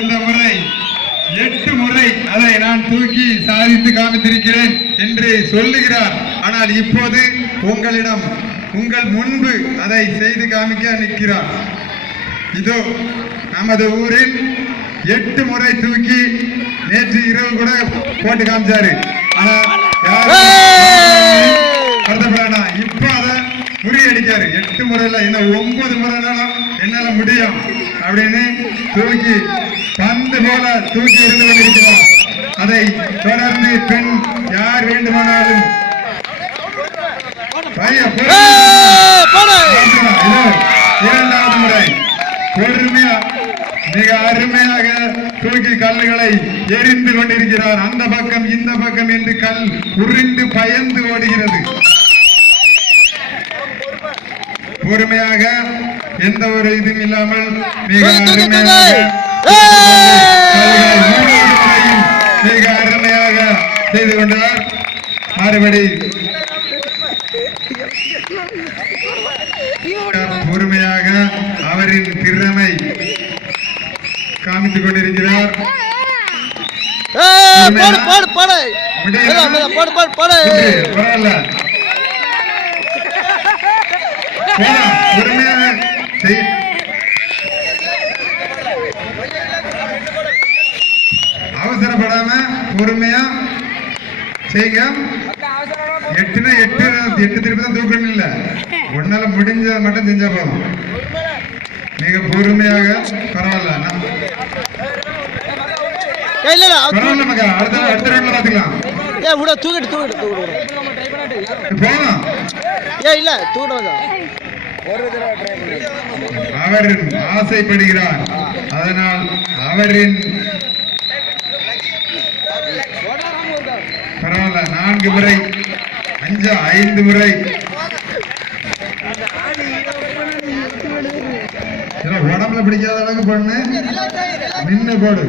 இந்த முறை 8 முறை அதை நான் தூக்கி சாதித்து காமித்திருக்கிறேன் என்று சொல்லுகிறார். ஆனால் இப்போது உங்கள் முன்பு அதை செய்து காமிக்க நிற்கிறார். இதோ நமது ஊரில் 8 முறை தூக்கி நேற்று இரவு கூட போட்டு காமிச்சாரு. இப்ப அதை முறியடிக்காரு. 8 முறையில இன்னும் 9 முறைனாலும் என்னால முடியும் அப்படின்னு தூக்கி பந்து போல தூக்கி இருந்து கொண்டிருக்கிறார். அதை தொடர்ந்து பெண் யார் வேண்டுமானாலும் இரண்டாவது முறை பொறுமையா மிக அருமையாக தூக்கி கல்லுகளை எரிந்து கொண்டிருக்கிறார். அந்த பக்கம் இந்த பக்கம் என்று கல் உருண்டு பயந்து ஓடுகிறது. பொறுமையாக எந்த ஒரு இதுவும் இல்லாமல் மிக அருமையாக செய்து கொண்டார். மறுபடி பொறுமையாக அவரின் திறமை காமித்துக் கொண்டிருக்கிறார். அவசரப்படாம பொறுமையா செய்யுங்க. 8னா 8 திருப்பி தான் தூக்கணும் இல்ல, ஒன்னால முடிஞ்ச மட்டும் செஞ்சா போதும். மிக பொறுமையாக பரவாயில்ல மகா. அடுத்த ரவுண்ட்ல பாத்துக்கலாம். அவர் ஆசைப்படுகிறார். அதனால் அவரின் பரவாயில்ல 4 முறை 5 முறை உடம்புல பிடிக்காத அளவுக்கு பண்ணு, நின்று போடு.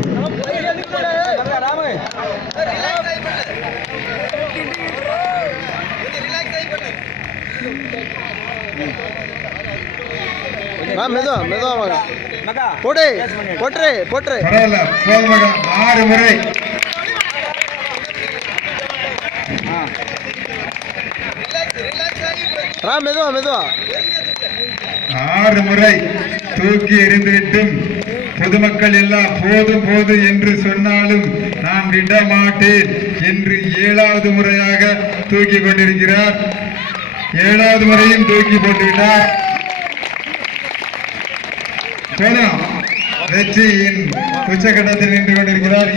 பரவாயில்ல 6 முறை மெதுவா 6 முறை தூக்கி எறிந்துவிட்டும் பொதுமக்கள் எல்லாம் போது என்று சொன்னாலும் நான் விட மாட்டேன் என்று 7வது முறையாக தூக்கி கொண்டிருக்கிறார். 7வது முறையும் தூக்கி போட்டுவிட்டார். போதும், வெற்றியின் உச்சகட்டத்தில் நின்று கொண்டிருக்கிறார்.